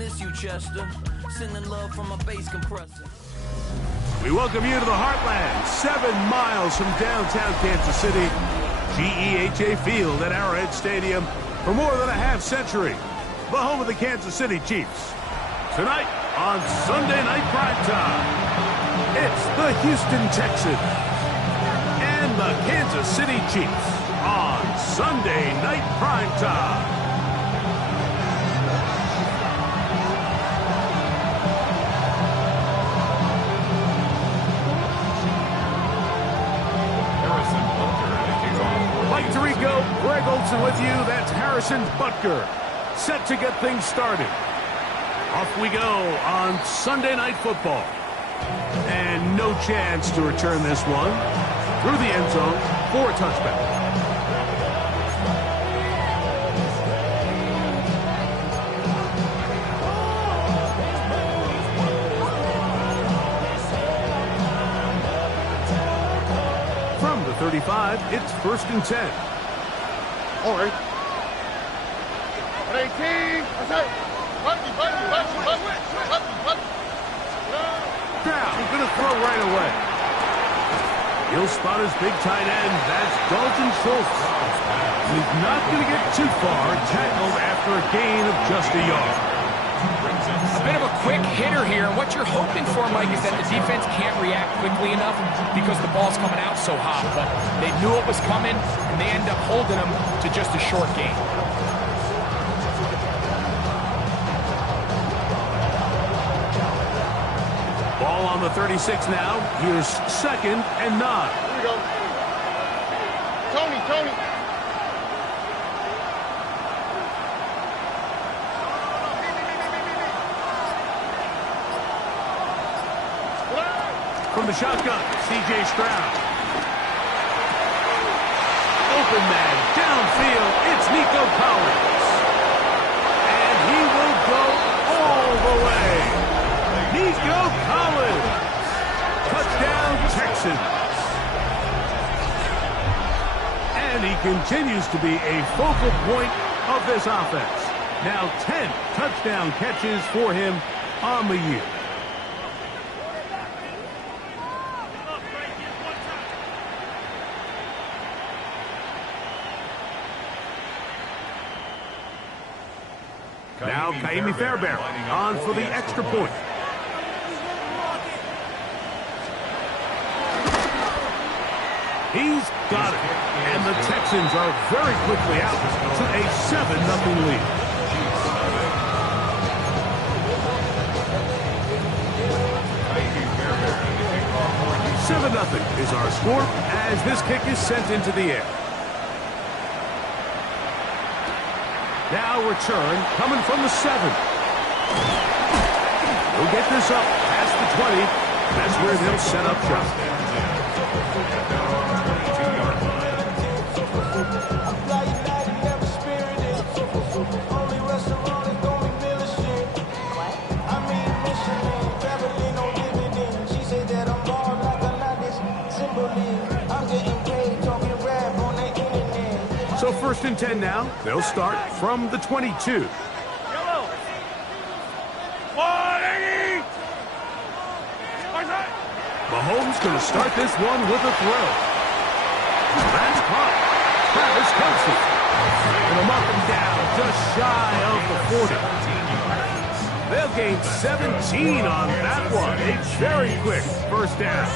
miss you, Chester. Sending love from a bass compressor. We welcome you to the Heartland, 7 miles from downtown Kansas City. GEHA Field at Arrowhead Stadium for more than a half century. The home of the Kansas City Chiefs. Tonight on Sunday Night Primetime, it's the Houston Texans and the Kansas City Chiefs on Sunday Night Primetime. Mike Tirico, Greg Olson with you. That's Harrison Butker, set to get things started. Off we go on Sunday Night Football. And no chance to return this one through the end zone for a touchback. From the 35, it's 1st and 10. All right. 18. Now, he's going to throw right away. He'll spot his big tight end. That's Dalton Schultz. He's not going to get too far, tackled after a gain of just a yard. A bit of a quick hitter here, and what you're hoping for, Mike, is that the defense can't react quickly enough because the ball's coming out so hot. But they knew it was coming, and they end up holding them to just a short gain. Ball on the 36 now. Here's 2nd and 9. Here we go. Tony. From the shotgun, C.J. Stroud. Open man, downfield, it's Nico Collins. And he will go all the way. Nico Collins. Touchdown, Texans. And he continues to be a focal point of this offense. Now 10 touchdown catches for him on the year. Now Kaimi Fairbairn on for the extra point. He's got it. And the Texans are very quickly out to a 7-0 lead. $7-0 is our score as this kick is sent into the air. Now return coming from the 7. We'll get this up past the 20. That's where they'll set up shop. So 1st and 10 now. They'll start from the 22. Mahomes going to start this one with a throw. That's caught. Travis Kelce. And a up and down just shy of the 40. They'll gain 17 on that one. A very quick 1st down.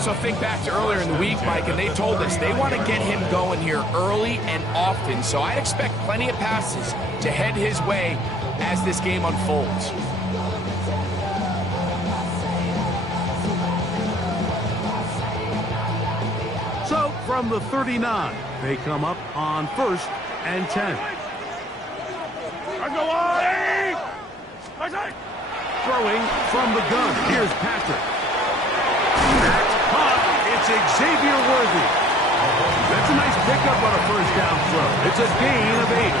So think back to earlier in the week, Mike, and they told us they want to get him going here early and often. So I'd expect plenty of passes to head his way as this game unfolds. So from the 39, they come up on 1st and 10. Throwing from the gun. Here's Patrick. That's caught. It's Xavier Worthy. That's a nice pickup on a 1st down throw. It's a gain of 8.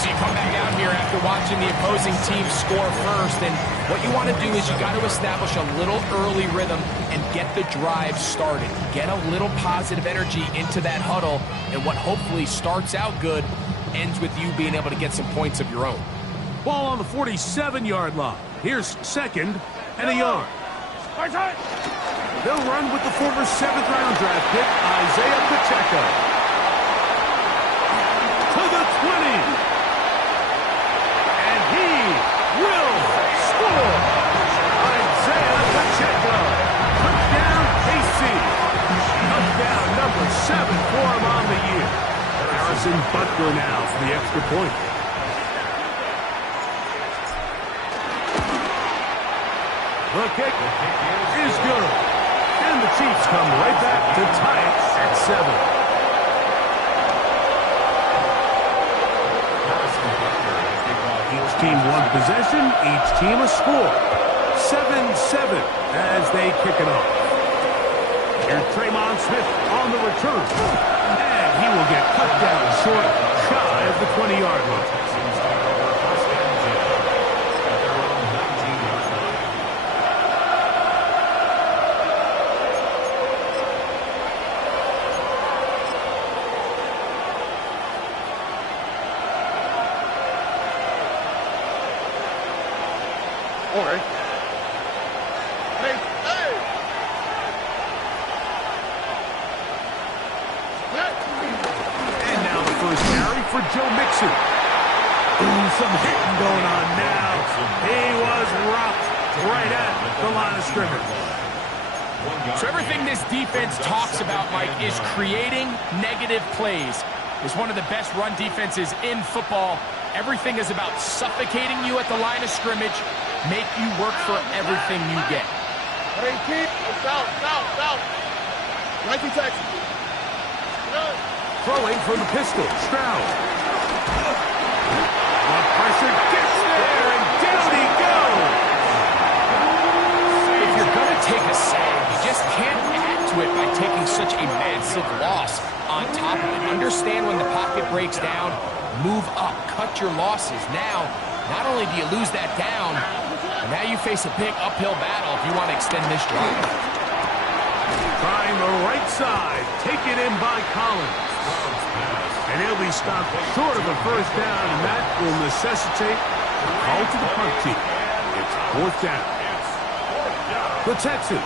So you come back out here after watching the opposing team score first, and what you want to do is you got to establish a little early rhythm and get the drive started. Get a little positive energy into that huddle, and what hopefully starts out good ends with you being able to get some points of your own. Ball on the 47-yard line. Here's second and a yard. They'll run with the former 7th-round draft pick, Isaiah Pacheco. To the 20. And he will score. Isaiah Pacheco. Touchdown, KC. Touchdown number 7 for him on the year. Harrison Butker now for the extra point. The kick is good. And the Chiefs come right back to tie it at 7. Each team one possession, each team a score. 7-7 as they kick it off. Here's Tremon Smith on the return. And he will get cut down short, shy of the 20-yard line. All right. Hey, hey! And now the first carry for Joe Mixon. Ooh, some hitting going on now. He was rocked right at the line of scrimmage. So everything this defense talks about, Mike, is creating negative plays. It's one of the best run defenses in football. Everything is about suffocating you at the line of scrimmage, make you work for everything you get. Hey, keep south. 19 Texas. Throwing from the pistol, Stroud. The pressure gets there, and down he goes. If you're going to take a sag, you just can't add to it by taking such a massive loss on top of it. Understand when the pocket breaks down, move up, cut your losses. Now, not only do you lose that down, but now you face a big uphill battle if you want to extend this drive. Trying the right side, taken in by Collins. And he'll be stopped short of a first down, and that will necessitate a call to the punt team. It's 4th down. The Texans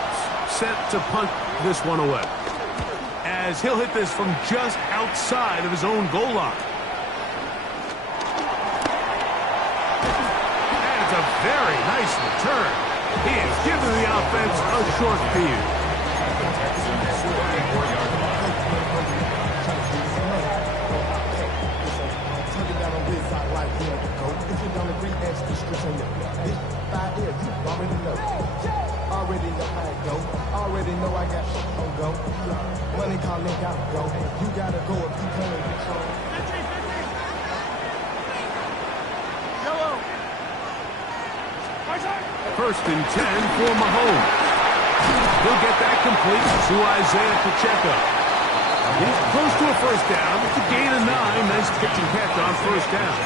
set to punt this one away, as he'll hit this from just outside of his own goal line. And it's a very nice return. He has given the offense a short field. Already know how it go. Already know I got shit on go. Money calling, gotta go. You gotta go if you can't control. Yellow. 1st and 10 for Mahomes. He'll get that complete to Isaiah Pacheco. He's close to a first down. It's a gain of 9. Nice pitch and catch on first down.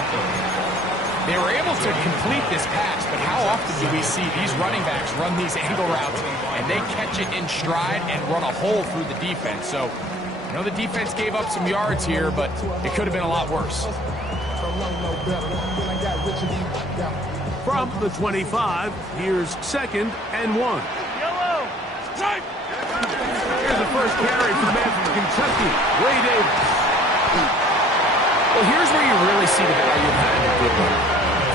They were able to complete this pass, but how often do we see these running backs run these angle routes and they catch it in stride and run a hole through the defense? So, I know the defense gave up some yards here, but it could have been a lot worse. From the 25, here's 2nd and 1. Yellow. Strike. Here's the first carry for the man from Kentucky, Ray Davis. Well, here's where you really see the value of having a good run.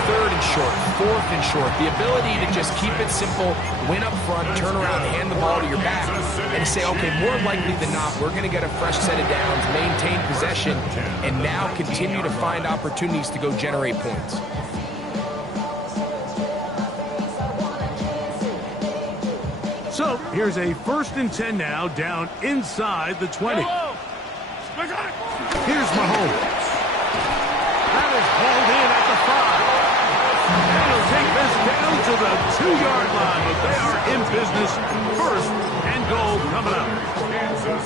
3rd and short, 4th and short. The ability to just keep it simple, win up front, turn around, hand the ball to your back, and say, okay, more likely than not, we're going to get a fresh set of downs, maintain possession, and now continue to find opportunities to go generate points. So, here's a 1st and 10 now, down inside the 20. Here's Mahomes. That is hauled in at the 5. And he'll take this down to the 2-yard line, but they are in business. 1st and goal coming up.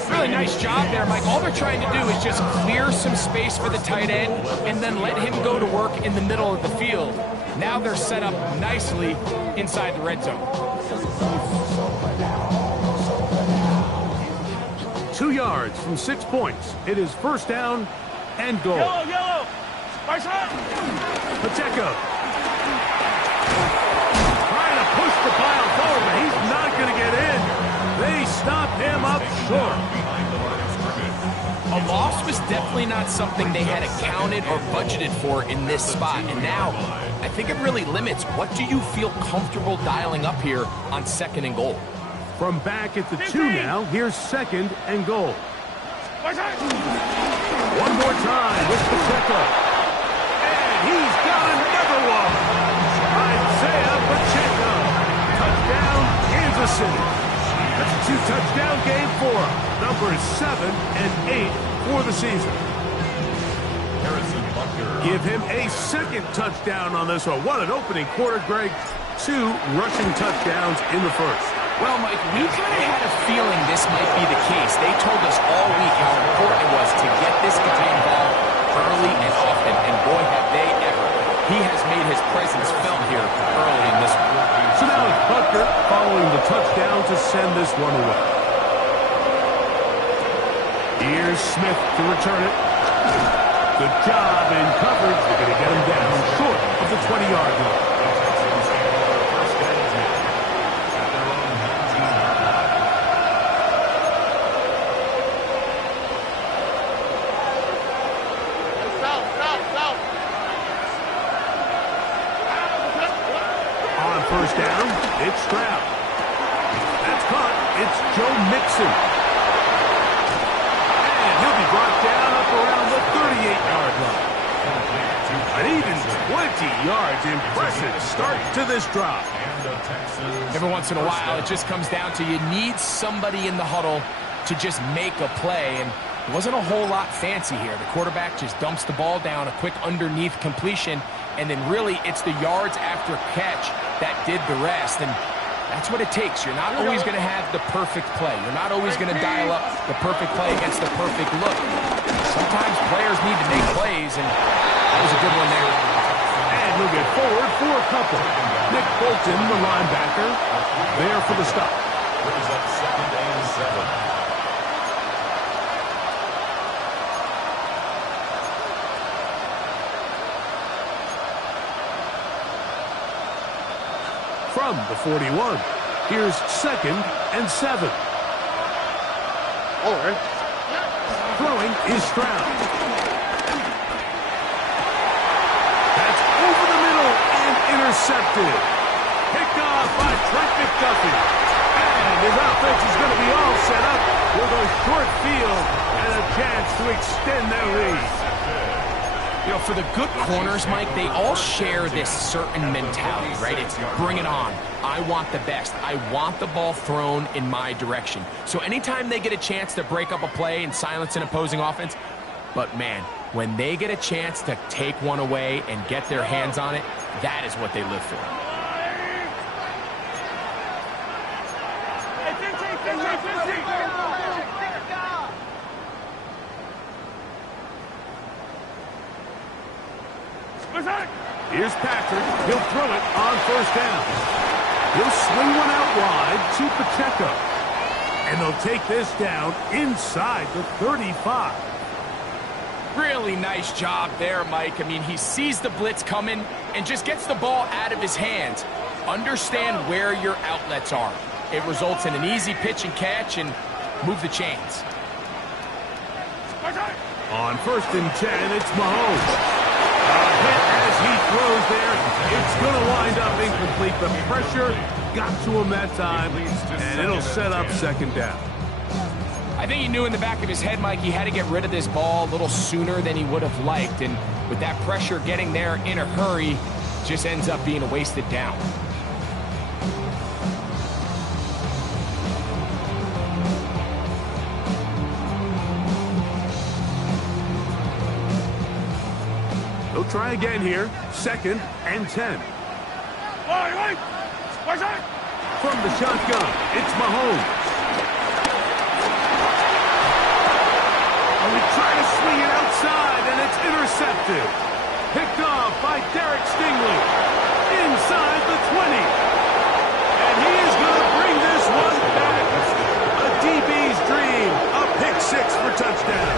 Really nice job there, Mike. All they're trying to do is just clear some space for the tight end and then let him go to work in the middle of the field. Now they're set up nicely inside the red zone. 2 yards from 6 points. It is 1st down and goal. Yellow. Pacheco definitely not something they had accounted or budgeted for in this spot. And now, I think it really limits what do you feel comfortable dialing up here on 2nd and goal. From back at the 2 now, here's 2nd and goal. One more time with Pacheco. And he's got another one. Isaiah Pacheco. Touchdown, Kansas City. That's a 2-touchdown game for him. Numbers 7 and 8 for the season. Give him a 2nd touchdown on this one. What an opening quarter, Greg. 2 rushing touchdowns in the first. Well, Mike, we kind of had a feeling this might be the case. They told us all week how important it was to get this guy involved early and often, and boy, have they ever. He has made his presence felt here early in this one. So now it's Butker following the touchdown to send this one away. Here's Smith to return it. Good job in coverage. They're going to get him down short of the 20-yard line. First down, it's Stroud. That's caught. It's Joe Mixon. And he'll be brought down up around the 38-yard line. An even 20 yards. Impressive start to this drive. Every once in a while, it just comes down to you need somebody in the huddle to just make a play. And it wasn't a whole lot fancy here. The quarterback just dumps the ball down, a quick underneath completion, and then really it's the yards after catch that did the rest. And that's what it takes. You're not always going to have the perfect play. You're not always going to dial up the perfect play against the perfect look. Sometimes players need to make plays, and that was a good one there. And he'll get forward for a couple. Nick Bolton, the linebacker, there for the stop. Brings up 2nd and 7. From the 41, here's 2nd and 7. All right. Throwing is Stroud. That's over the middle and intercepted. Picked off by Trent McDuffie. And his offense is going to be all set up with a short field and a chance to extend their lead. You know, for the good corners, Mike, they all share this certain mentality, right? It's bring it on. I want the best. I want the ball thrown in my direction. So anytime they get a chance to break up a play and silence an opposing offense, but man, when they get a chance to take one away and get their hands on it, that is what they live for. Here's Patrick. He'll throw it on first down. He'll swing one out wide to Pacheco. And they'll take this down inside the 35. Really nice job there, Mike. I mean, he sees the blitz coming and just gets the ball out of his hands. Understand where your outlets are. It results in an easy pitch and catch and move the chains. On 1st and 10, it's Mahomes. Hit as he throws there. It's going to wind up incomplete. The pressure got to him that time, and it'll set up 2nd down. I think he knew in the back of his head, Mike, he had to get rid of this ball a little sooner than he would have liked. And with that pressure getting there in a hurry, just ends up being a wasted down. They'll try again here. 2nd and 10. From the shotgun, it's Mahomes. And we try to swing it outside, and it's intercepted. Picked off by Derek Stingley. Inside the 20. And he is going to bring this one back. A DB's dream. A pick 6 for touchdown.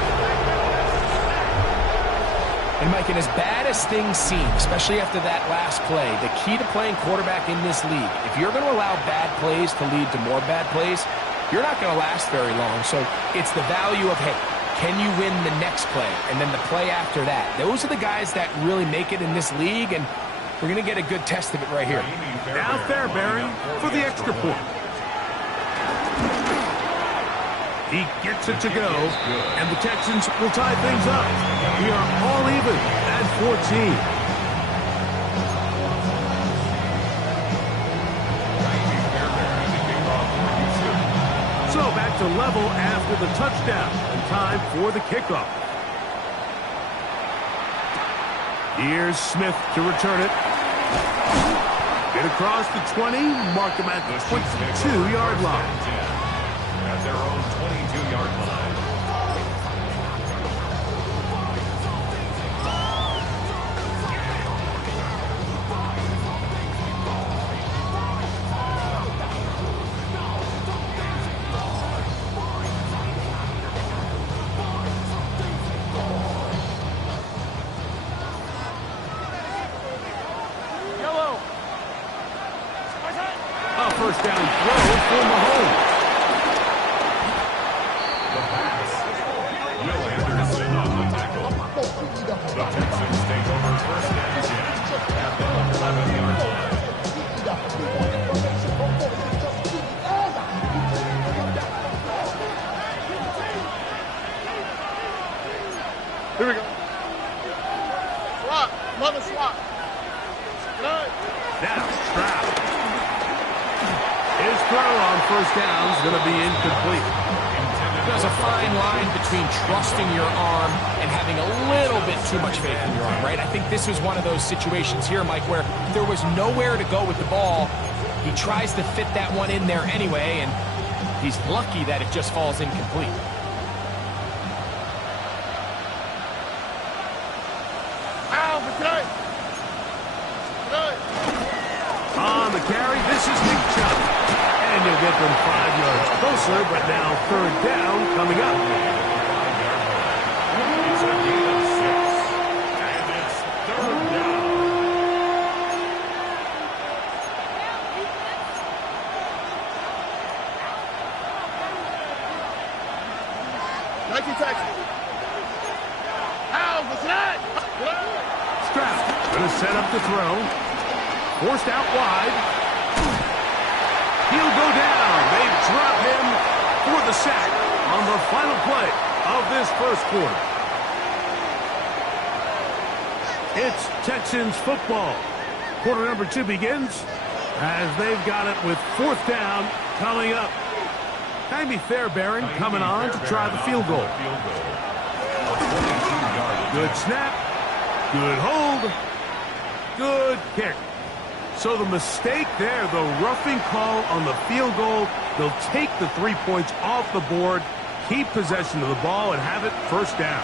And, Mike, and as bad as things seem, especially after that last play, the key to playing quarterback in this league, if you're going to allow bad plays to lead to more bad plays, you're not going to last very long. So it's the value of, hey, Can you win the next play and then the play after that? Those are the guys that really make it in this league, and we're going to get a good test of it right here. Now Fairbairn for the extra point. He gets it to go, and the Texans will tie things up. We are all even at 14. So back to level after the touchdown, and time for the kickoff. Here's Smith to return it. Get across the 20, mark him at the 22-yard line. At their own 22-yard line. First down throw for Mahomes. The pass. Will Anderson on the tackle. The Texans take over first and 10 at the 11-yard line. Here we go. Swap. Mother swap. Good. Now Stroud. His throw on first down is going to be incomplete. There's a fine line between trusting your arm and having a little bit too much faith in your arm, right? I think this was one of those situations here, Mike, where there was nowhere to go with the ball. He tries to fit that one in there anyway, and he's lucky that it just falls incomplete. On the carry, this is Nick Chubb. And you'll get them 5 yards closer, but now third down coming up. It's a gain of 6. And it's third down. Nike Texas. How was that? Stroud going to set up the throw. Forced out wide. He'll go down. They drop him for the sack on the final play of this first quarter. It's Texans football. Quarter number 2 begins as they've got it with fourth down coming up. Jamie Fairbairn coming on to try the field goal. Good snap. Good hold. Good kick. So the mistake there, the roughing call on the field goal, they'll take the 3 points off the board, keep possession of the ball, and have it first down.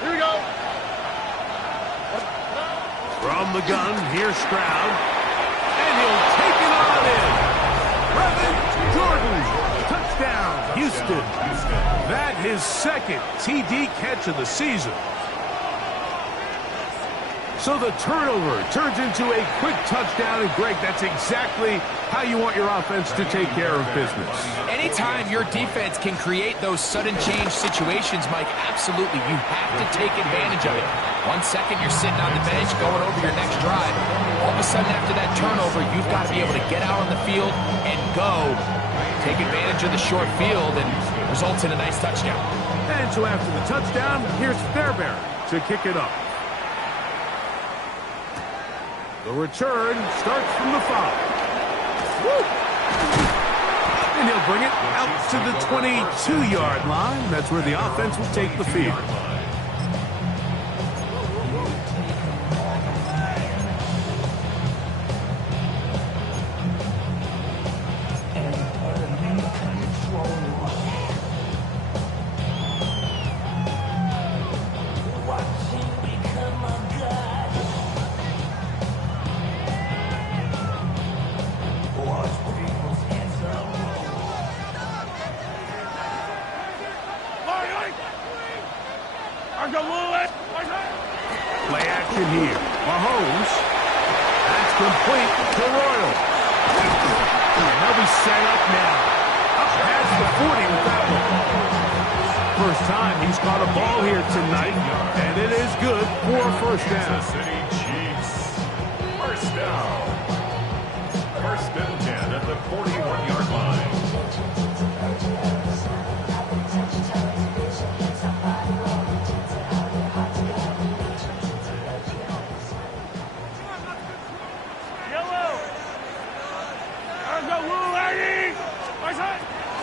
Here we go. From the gun, here's Stroud. And he'll take it on in. Brevin Jordan, touchdown, Houston. That his second TD catch of the season. So the turnover turns into a quick touchdown, and Greg, that's exactly how you want your offense to take care of business. Anytime your defense can create those sudden change situations, Mike, absolutely, you have to take advantage of it. 1 second, you're sitting on the bench going over your next drive. All of a sudden, after that turnover, you've got to be able to get out on the field and go. Take advantage of the short field, and results in a nice touchdown. And so after the touchdown, here's Fairbairn to kick it up. The return starts from the 5. Woo! And he'll bring it out to the 22-yard line. That's where the offense will take the field. on the ball here tonight, and it is good for a first down. Kansas City Chiefs. First down. First and 10 at the 41-yard line.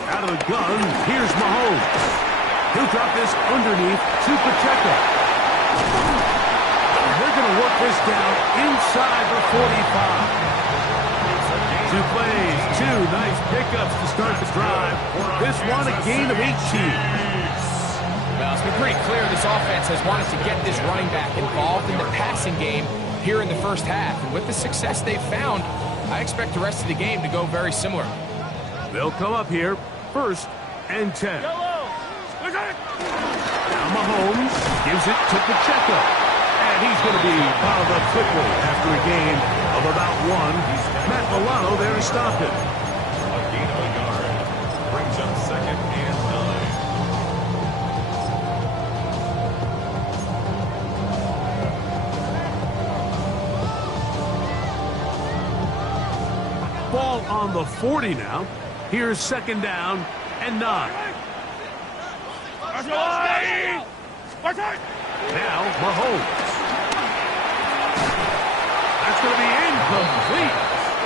Out of the gun, here's Mahomes. He'll drop this underneath to Pacheco. And they're going to work this down inside the 45. 2 plays, 2 nice pickups to start the drive. This one a gain of 18. Well, it's been pretty clear this offense has wanted to get this running back involved in the passing game here in the first half. And with the success they've found, I expect the rest of the game to go very similar. They'll come up here, first and 10. Now Mahomes gives it to Pacheco. And he's going to be fouled up quickly after a gain of about 1. Matt Milano there to stop it. A gain of a yard. Brings up second and 9. Ball on the 40 now. Here's second down and 9. Now Mahomes. That's going to be incomplete.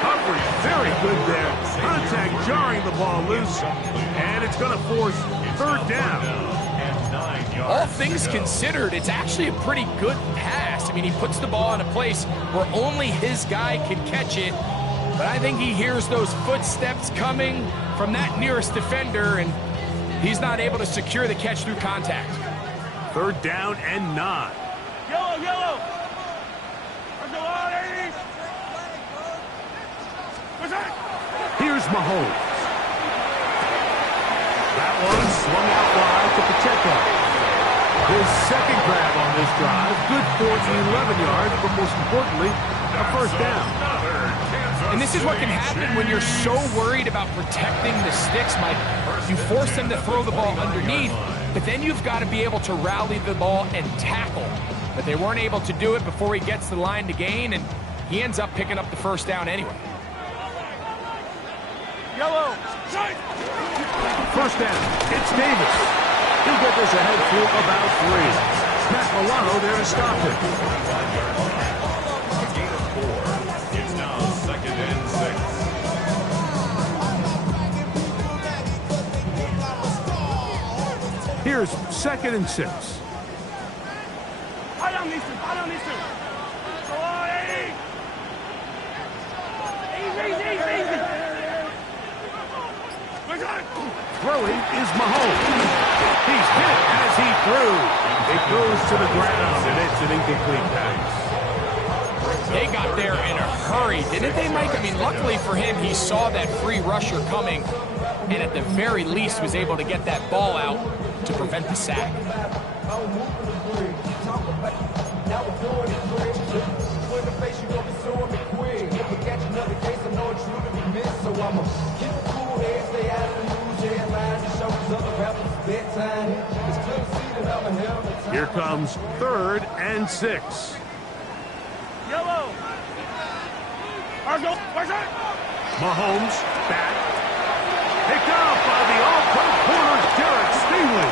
Coverage very good there. Contact jarring the ball loose. And it's going to force third down. All things considered, it's actually a pretty good pass. I mean, he puts the ball in a place where only his guy can catch it. But I think he hears those footsteps coming from that nearest defender, and he's not able to secure the catch through contact. Third down and 9. Yellow. Here's Mahomes. That one swung out wide to Pacheco. His second grab on this drive, good for 11 yards, but most importantly, a first down. And this is what can happen when you're so worried about protecting the sticks, Mike. You force them to throw the ball underneath, but then you've got to be able to rally the ball and tackle. But they weren't able to do it before he gets the line to gain, and he ends up picking up the first down anyway. Yellow. First down. It's Davis. He'll get this ahead for about 3. Matt Milano there to stop it. A gain of 4. It's now second and 6. Here's second and 6. I don't need to. Go on, Eddie. Easy. Throwing is Mahomes. He's hit as he threw. It goes to the ground, and it's an incomplete pass. They got there in a hurry, didn't they, Mike? I mean, luckily for him, he saw that free rusher coming, and at the very least was able to get that ball out to prevent the sack. Here comes third and 6. Yellow. Mahomes back. Picked up by the all-pro corner, Derek Stingley.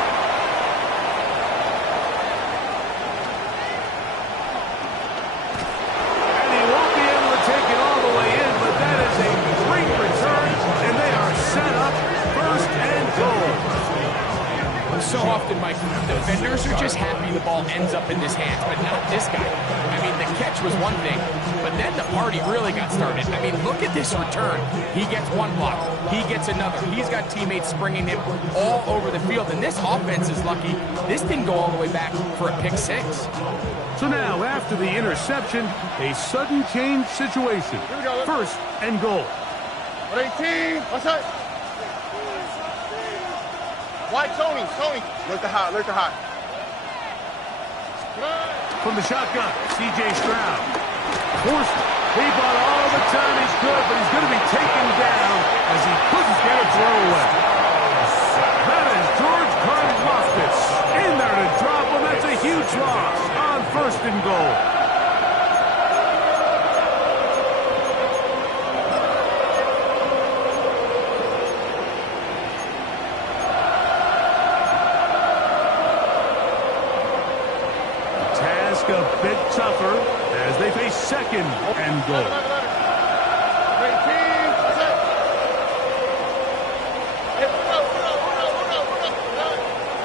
And he won't be able to take it all the way in, but that is a great return, and they are set up first and goal. So often, Mike, defenders are just happy the ball ends up in his hands, but not this guy. I mean, the catch was one thing, but then the party really got started. I mean, look at this return. He gets one block. He gets another. He's got teammates springing him all over the field, and this offense is lucky. This didn't go all the way back for a pick 6. So now, after the interception, a sudden change situation. First and goal. 18. What's that? White Tony. Look the hot. From the shotgun, C.J. Stroud. Forced it. He bought all the time he's good, but he's going to be taken down as he couldn't get a throw away. That is George Karlaftis in there to second and goal.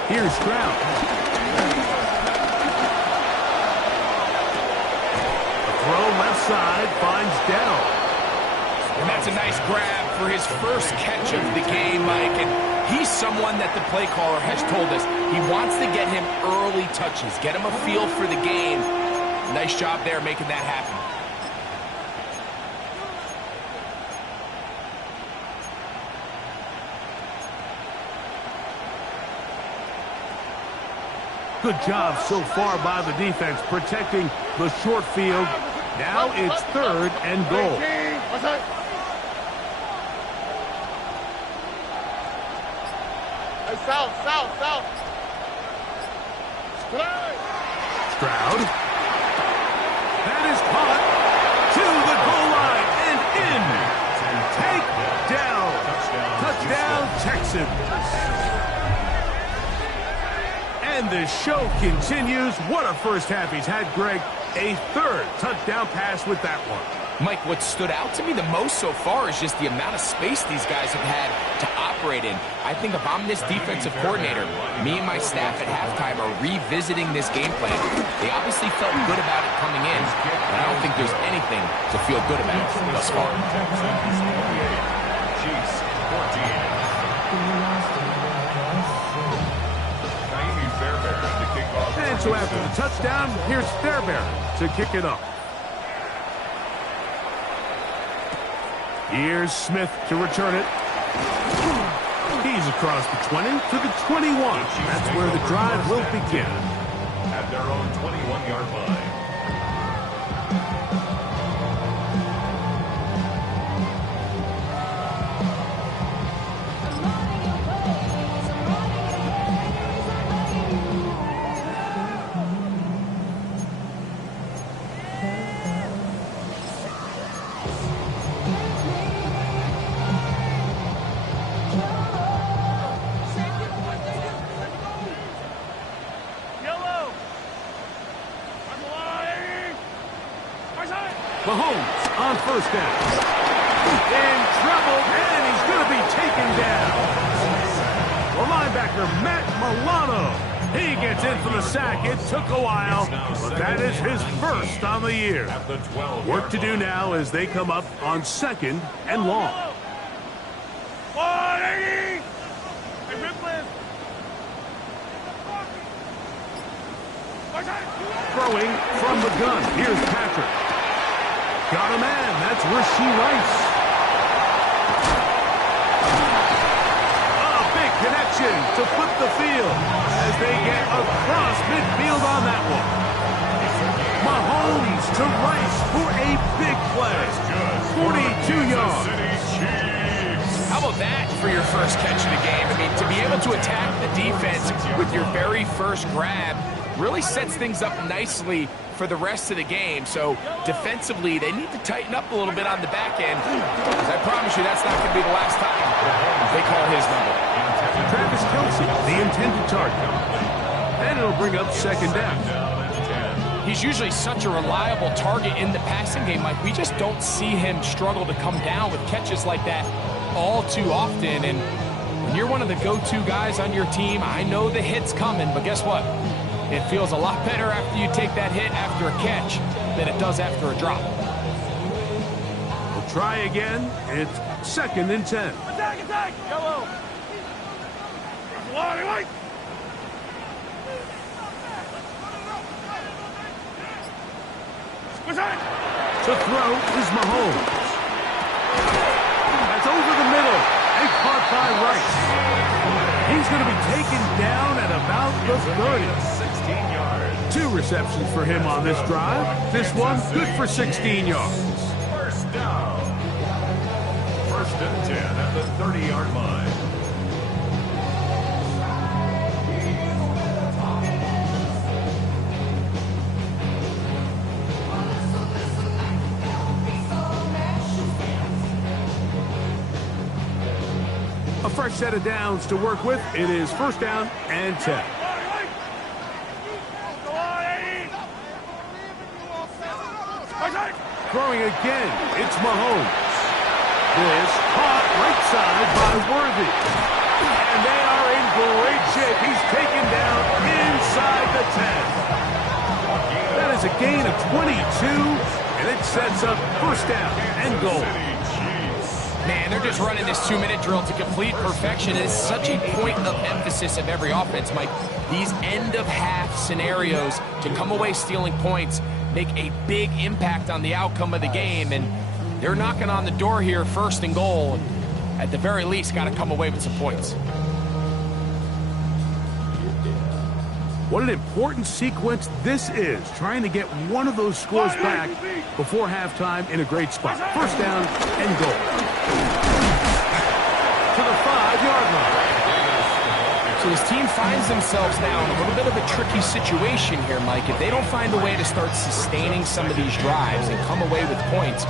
Here's Stroud. A throw left side finds Dell. And that's a nice grab for his first catch of the game, Mike. And he's someone that the play caller has told us he wants to get him early touches, get him a feel for the game. Nice job there making that happen. Good job so far by the defense protecting the short field. Now it's third and goal. South. Stroud. That is caught to the goal line and in. Take down. Touchdown, Texans. And the show continues. What a first half he's had, Greg. A third touchdown pass with that one. Mike, what stood out to me the most so far is just the amount of space these guys have had to operate in. I think if I'm this defensive coordinator, me and my staff at halftime are revisiting this game plan. They obviously felt good about it coming in, but I don't think there's anything to feel good about thus far. And so after the touchdown, here's Fairbairn to kick it up. Here's Smith to return it. He's across the 20 to the 21. That's where the drive will begin. At their own 21-yard line. Mahomes on first down. In trouble, and he's going to be taken down. The linebacker, Matt Milano. He gets in for the sack. It took a while, but that is his first on the year. Work to do now as they come up on second and long. 180! Throwing from the gun. Here's Patrick. Got a man. That's Rashee Rice. A big connection to flip the field as they get across midfield on that one. Mahomes to Rice for a big play. 42 yards. How about that for your first catch of the game? I mean, to be able to attack the defense with your very first grab really sets things up nicely for the rest of the game. So defensively, they need to tighten up a little bit on the back end, because I promise you that's not going to be the last time they call his number. Travis Kelce, the intended target. And it'll bring up second down. He's usually such a reliable target in the passing game, Mike. We just don't see him struggle to come down with catches like that all too often. And when you're one of the go-to guys on your team, I know the hit's coming, but guess what? It feels a lot better after you take that hit after a catch than it does after a drop. We'll try again. It's second and 10. Attack! Yellow! White! To throw is Mahomes. That's over the middle and caught by Rice. He's going to be taken down at about the 30. 16 yards. 2 receptions for him on this drive. This one good for 16 yards. First down. First and 10 at the 30-yard line. A fresh set of downs to work with. It is first down and 10. throwing again. It's Mahomes. This caught right side by Worthy. And they are in great shape. He's taken down inside the 10. That is a gain of 22, and it sets up first down and goal. Man, they're just running this 2-minute drill to complete perfection. It is such a point of emphasis of every offense, Mike. These end-of-half scenarios to come away stealing points make a big impact on the outcome of the game, and they're knocking on the door here, first and goal. At the very least, got to come away with some points. What an important sequence this is, trying to get one of those scores back before halftime in a great spot. First down and goal. To the 5-yard line. So this team finds themselves now in a little bit of a tricky situation here, Mike. If they don't find a way to start sustaining some of these drives and come away with points,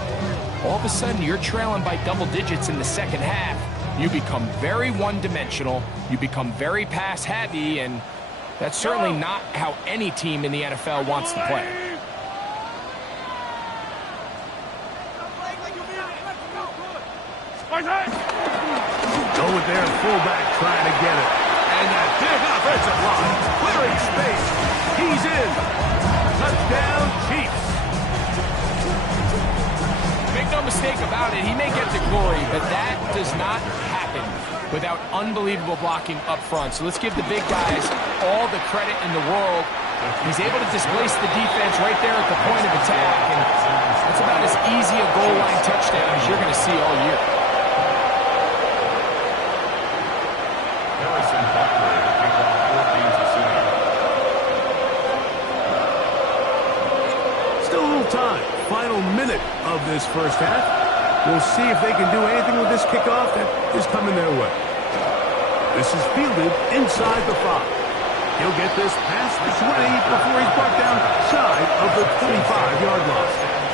all of a sudden you're trailing by double digits in the second half. You become very one-dimensional, you become very pass-heavy, and that's certainly not how any team in the NFL wants to play. Go with their fullback trying to get it. And that big offensive line clearing space. He's in. Touchdown, Chiefs. Make no mistake about it, he may get the glory, but that does not happen without unbelievable blocking up front. So let's give the big guys all the credit in the world. He's able to displace the defense right there at the point of attack, and that's about as easy a goal line touchdown as you're going to see all year. Still a little time. Final minute of this first half. We'll see if they can do anything with this kickoff that is coming their way. This is fielded inside the 5. He'll get this past the 20 before he's brought down shy of the 25-yard line.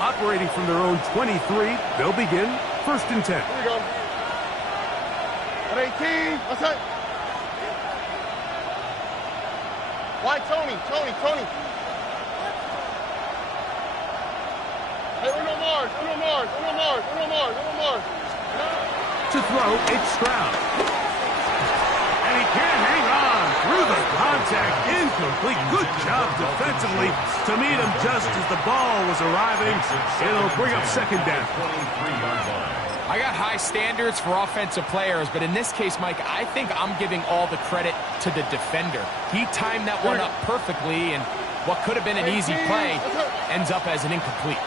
Operating from their own 23, they'll begin first and 10. Here we go. At 18, what's that? Why Tony? Hey, Uno Mars. To throw, it's Stroud. And he can't hang on through the contact. Incomplete. Good job defensively to meet him just as the ball was arriving. It'll bring up second down. I got high standards for offensive players, but in this case, Mike, I think I'm giving all the credit to the defender. He timed that one up perfectly, and what could have been an easy play ends up as an incomplete.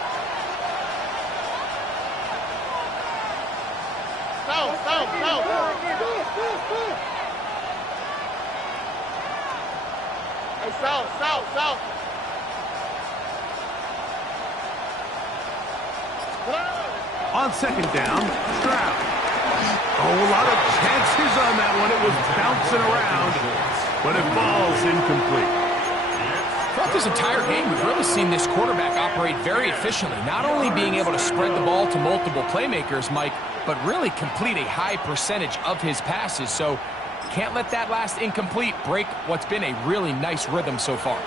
Hey, south. On second down, Stroud. Oh, a lot of chances on that one. It was bouncing around, but it falls incomplete. Throughout this entire game, we've really seen this quarterback operate very efficiently, not only being able to spread the ball to multiple playmakers, Mike, but really complete a high percentage of his passes. So can't let that last incomplete break what's been a really nice rhythm so far.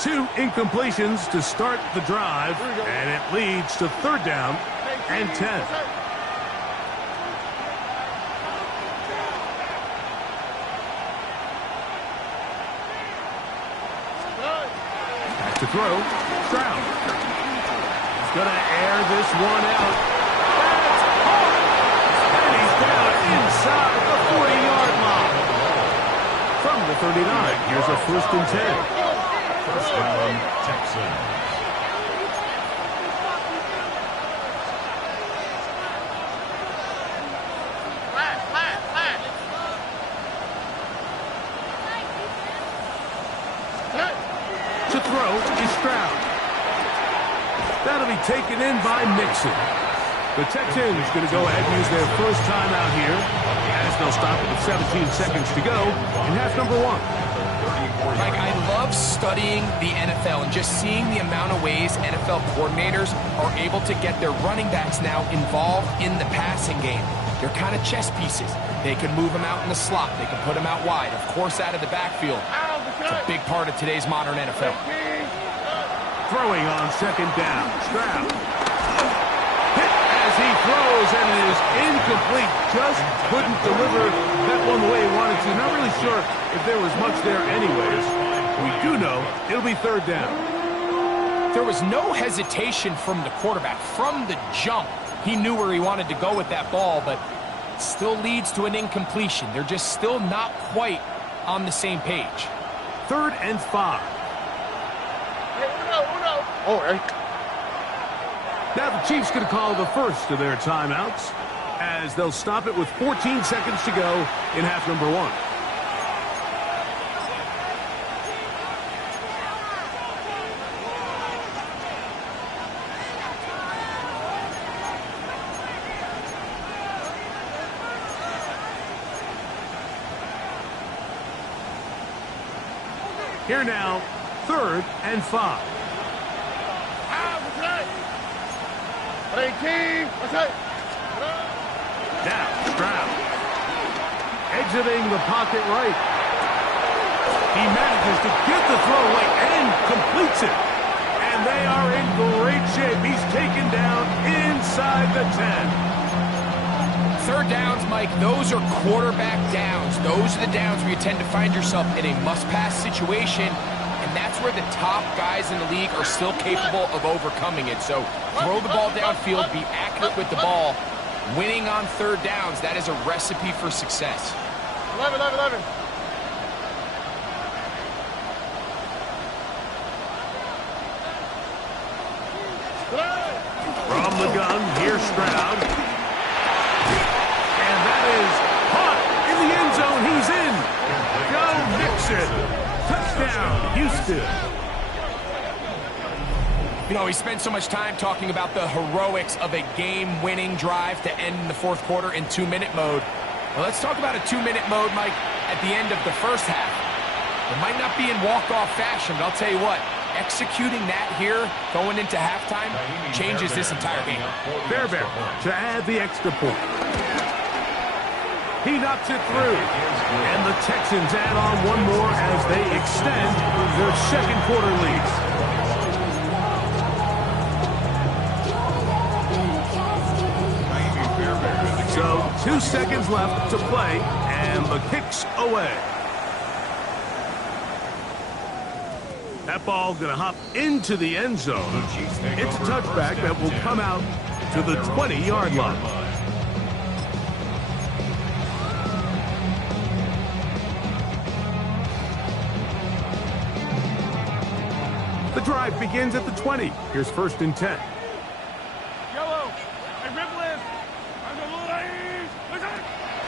2 incompletions to start the drive, and it leads to third down and 10. Back to throw, Stroud. He's going to air this one out. That's hard! And he's down inside the 40-yard line. From the 39, here's a first and 10. First down, Texans. To throw is Stroud. That'll be taken in by Mixon. The Texans going to go ahead and use their first timeout here, as they'll stop it with 17 seconds to go in half number 1. Mike, I love studying the NFL and just seeing the amount of ways NFL coordinators are able to get their running backs now involved in the passing game. They're kind of chess pieces. They can move them out in the slot. They can put them out wide. Of course, out of the backfield. It's a big part of today's modern NFL. Throwing on second down. Stroud. Hit as he throws, and it is incomplete. Just couldn't deliver that one the way he wanted to. Not really sure if there was much there anyways. We do know it'll be third down. There was no hesitation from the quarterback. From the jump, he knew where he wanted to go with that ball, but it still leads to an incompletion. They're just still not quite on the same page. 3rd and 5. Now the Chiefs going to call the first of their timeouts as they'll stop it with 14 seconds to go in half number 1. Here now, 3rd and 5. Now, Stroud. Exiting the pocket right. He manages to get the throw away and completes it. And they are in great shape. He's taken down inside the 10. 3rd downs, Mike, those are quarterback downs. Those are the downs where you tend to find yourself in a must-pass situation, and that's where the top guys in the league are still capable of overcoming it. So throw the ball downfield, be accurate with the ball. Winning on 3rd downs, that is a recipe for success. 11. From the gun, here's Stroud. And that is caught in the end zone. He's in. Joe Mixon. Touchdown, Houston. You know, he spent so much time talking about the heroics of a game-winning drive to end in the 4th quarter in 2-minute mode. Well, let's talk about a 2-minute mode, Mike, at the end of the first half. It might not be in walk-off fashion, but I'll tell you what, executing that here, going into halftime, changes this entire game. Fairbairn to add the extra point. He knocks it through. And the Texans add on one more as they extend their 2nd quarter lead. So 2 seconds left to play, and the kick's away. That ball going to hop into the end zone. It's a touchback that will come out to the 20-yard line. The drive begins at the 20. Here's 1st and 10. Yellow. Hey, Ripley.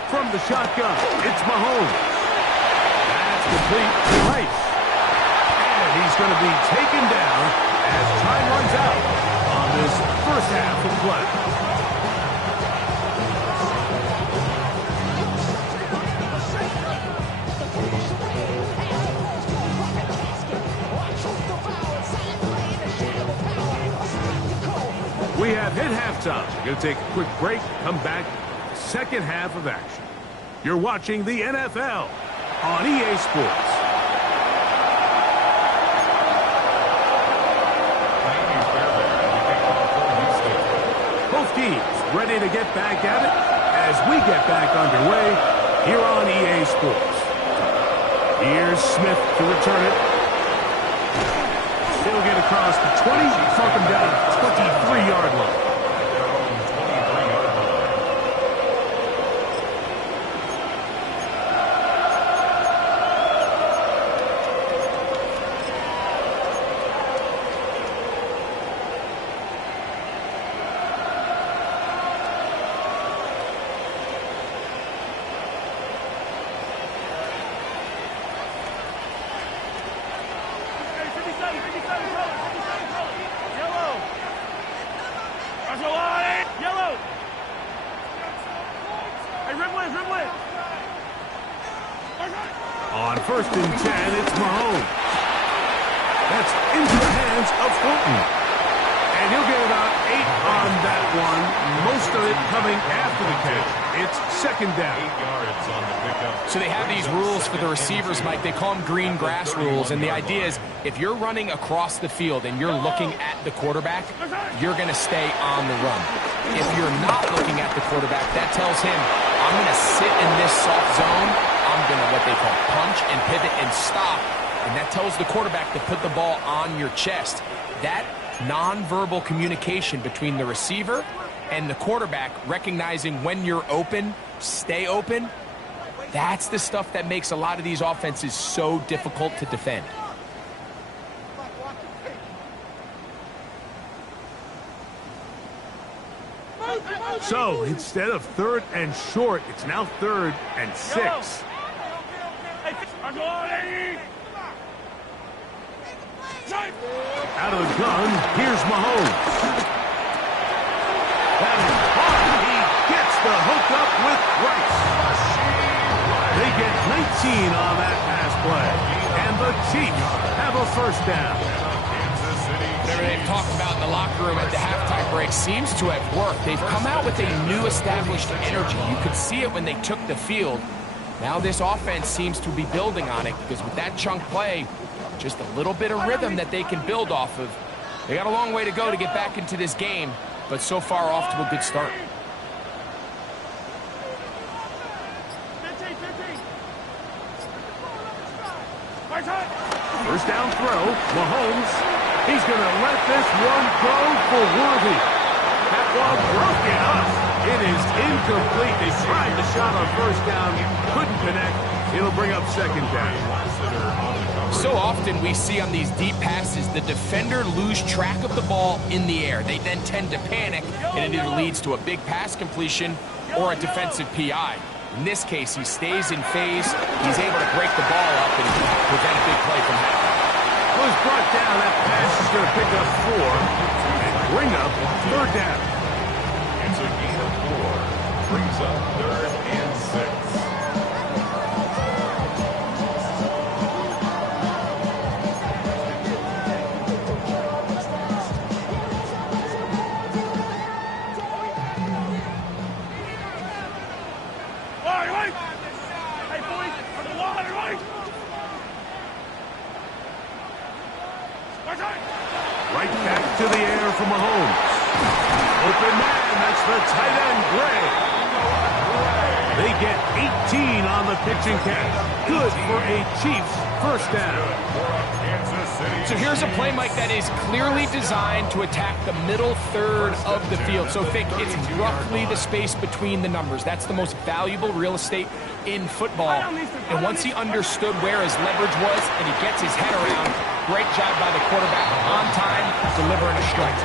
From the shotgun, it's Mahomes. That's complete to Rice. And he's going to be taken down as time runs out on this first half of play. We have hit halftime. We're going to take a quick break, come back, 2nd half of action. You're watching the NFL on EA Sports. Both teams ready to get back at it as we get back underway here on EA Sports. Here's Smith to return it. He'll get across the 20, talk him down to the 23-yard line. On 1st and 10, it's Mahomes. That's into the hands of Fulton. And he'll get about 8 on that one, most of it coming after the catch. It's 2nd down. 8 yards on the pickup. So they have these rules for the receivers, Mike. They call them green grass rules, and the idea is if you're running across the field and you're looking at the quarterback, you're going to stay on the run. If you're not looking at the quarterback, that tells him, I'm going to sit in this soft zone. I'm going to what they call punch and pivot and stop, and that tells the quarterback to put the ball on your chest. That nonverbal communication between the receiver and the quarterback, recognizing when you're open, stay open, that's the stuff that makes a lot of these offenses so difficult to defend. So instead of 3rd and short, it's now 3rd and 6. Out of the gun, here's Mahomes. That is hard. He gets the hook up with Rice. They get 19 on that pass play. And the Chiefs have a 1st down. Whatever they've talked about in the locker room at the halftime break seems to have worked. They've come out with a new established energy. You could see it when they took the field. Now this offense seems to be building on it because with that chunk play, just a little bit of rhythm that they can build off of. They got a long way to go to get back into this game, but so far off to a good start. First down throw, Mahomes. He's going to let this one go for Worthy. That ball broken up. It is incomplete. They tried the shot on 1st down, couldn't connect. It'll bring up 2nd down. So often we see on these deep passes, the defender lose track of the ball in the air. They then tend to panic, and it either leads to a big pass completion or a defensive PI. In this case, he stays in phase. He's able to break the ball up and prevent a big play from happening. Was brought down. That pass is going to pick up 4 and bring up 3rd down. It's a gain of 4. Brings up 3rd and 6. Right back to the air for Mahomes. Open man, that's the tight end, Gray. They get 18 on the pitching catch. Good for a Chiefs 1st down. So here's a play, Mike, that is clearly designed to attack the middle 3rd of the field. So think it's roughly the space between the numbers. That's the most valuable real estate in football. And once he understood where his leverage was and he gets his head around, great job by the quarterback on time, delivering a strike.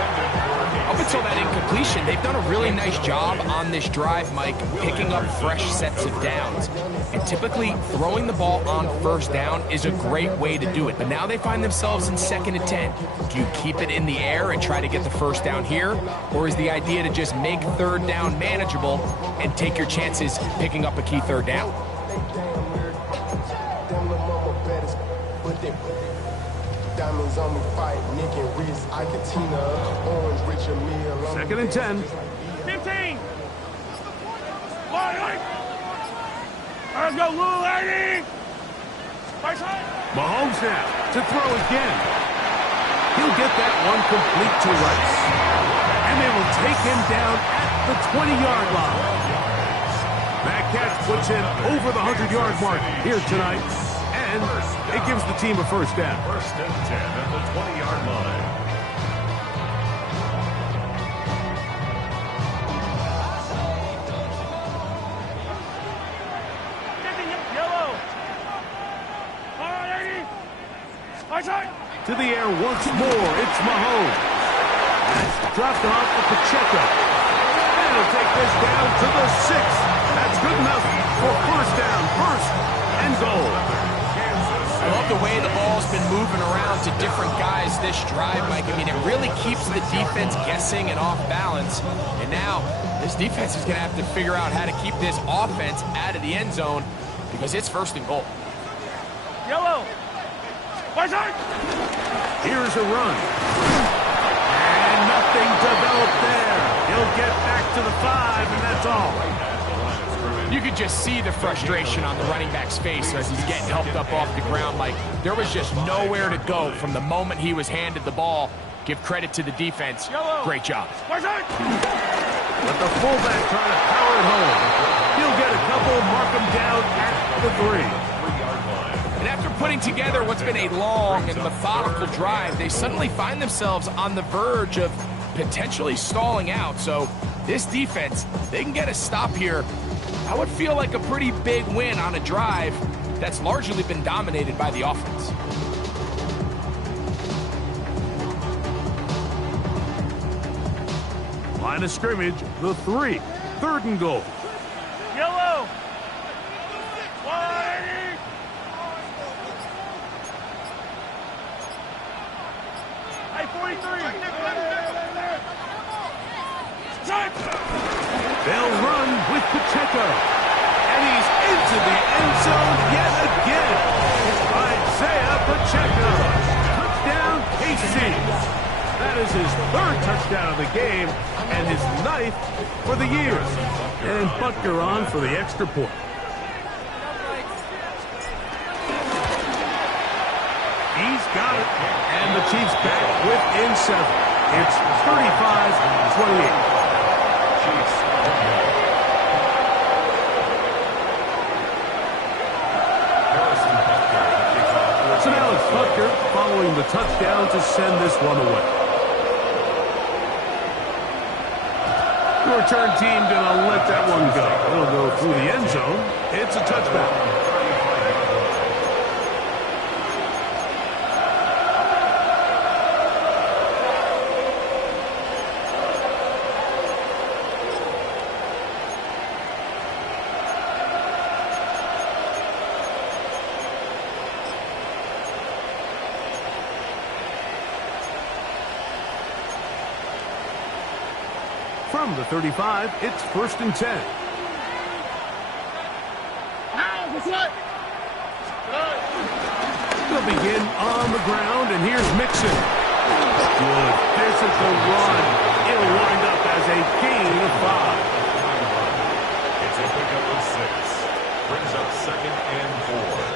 Up until that incompletion, they've done a really nice job on this drive, Mike, picking up fresh sets of downs. And typically, throwing the ball on 1st down is a great way to do it. But now they find themselves in 2nd and 10. Do you keep it in the air and try to get the 1st down here? Or is the idea to just make 3rd down manageable and take your chances picking up a key 3rd down? Diamonds on me fight, Nick and Reese, Iketina, Orange, Richard Mill. 2nd and 10. 15. Let's go, Lou, 80. Mahomes now to throw again. He'll get that one complete to Rice. And they will take him down at the 20-yard line. That catch puts him over the 100-yard mark here tonight. And it gives the team a 1st down. 1st and 10 at the 20-yard line. Yellow. To the air once more, it's Mahomes. That's dropped off to Pacheco. And he'll take this down to the 6. That's good enough for 1st down, 1st and goal. I love the way the ball's been moving around to different guys this drive, Mike. I mean, it really keeps the defense guessing and off balance. And now this defense is going to have to figure out how to keep this offense out of the end zone. because it's 1st and goal. Yellow. Whiteside. Here's a run. And nothing developed there. He'll get back to the 5, and that's all. You could just see the frustration on the running back's face as he's getting helped up off the ground. Like, there was just nowhere to go from the moment he was handed the ball. Give credit to the defense. Great job. Whiteside. But the fullback trying to power it home. He'll get a couple, mark him down at the 3. And after putting together what's been a long and methodical drive, they suddenly find themselves on the verge of potentially stalling out. So this defense, they can get a stop here. That would feel like a pretty big win on a drive that's largely been dominated by the offense. Line of scrimmage, the 3. 3rd and goal. Yellow. 180. Hey, 43. They'll run with Pacheco. And he's into the end zone yet again. Isaiah Pacheco. Touchdown, KC. That is his 3rd touchdown of the game and his 9th for the year. And Butker on for the extra point. He's got it. And the Chiefs back within 7. It's 35-28. So now it's Butker following the touchdown to send this one away. The return team gonna let that one go. It'll go through the end zone. It's a touchback. From the 35, it's 1st and 10. They'll begin on the ground, and here's Mixon. Good physical run. It'll wind up as a gain of 5. It's a pickup of 6. Brings up 2nd and 4.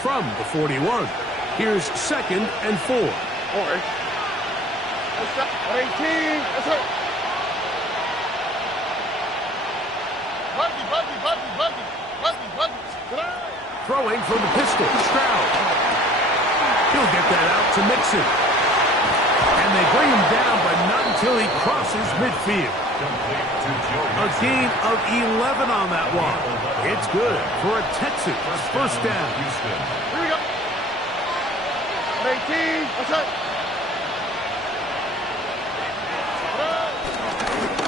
From the 41, here's 2nd and 4. 18. That's it. Throwing from the pistol, Stroud. He'll get that out to Mixon. And they bring him down, but not until he crosses midfield. A gain of 11 on that one. It's good for a Texans 1st down. Here we go. 18. That's it.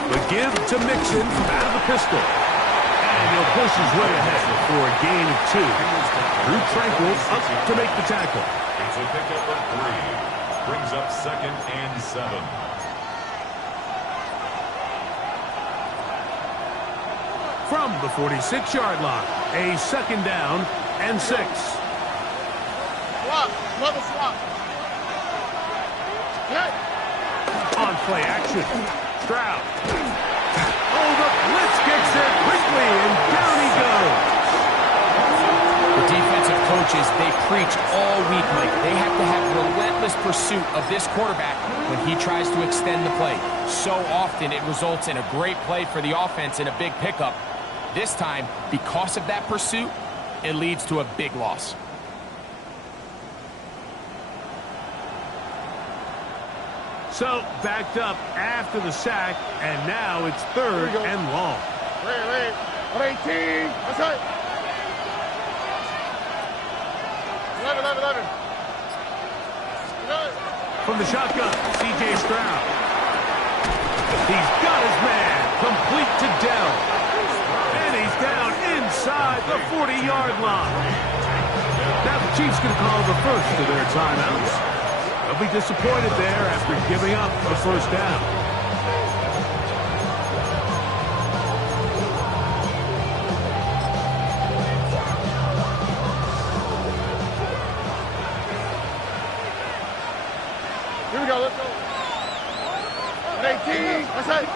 The give to Mixon from out of the pistol. And he'll push his way ahead for a gain of 2. Drew Tranquill up to make the tackle. It's a pickup of 3. Brings up 2nd and 7. From the 46-yard line, a 2nd down and 6. Swap. Another swap. On play action, Stroud. Oh, the blitz gets there quickly, and down he goes. The defensive coaches, they preach all week, Mike. They have to have relentless pursuit of this quarterback when he tries to extend the play. So often it results in a great play for the offense and a big pickup. This time, because of that pursuit, it leads to a big loss. So, backed up after the sack, and now it's 3rd and long. Wait. 18. That's it. 11. From the shotgun, C.J. Stroud. He's got his man, complete to Dell. And he's down inside the 40-yard line. Now the Chiefs going to call the first of their timeouts. be disappointed there after giving up the first down. Here we go, let's go. 18, that's it.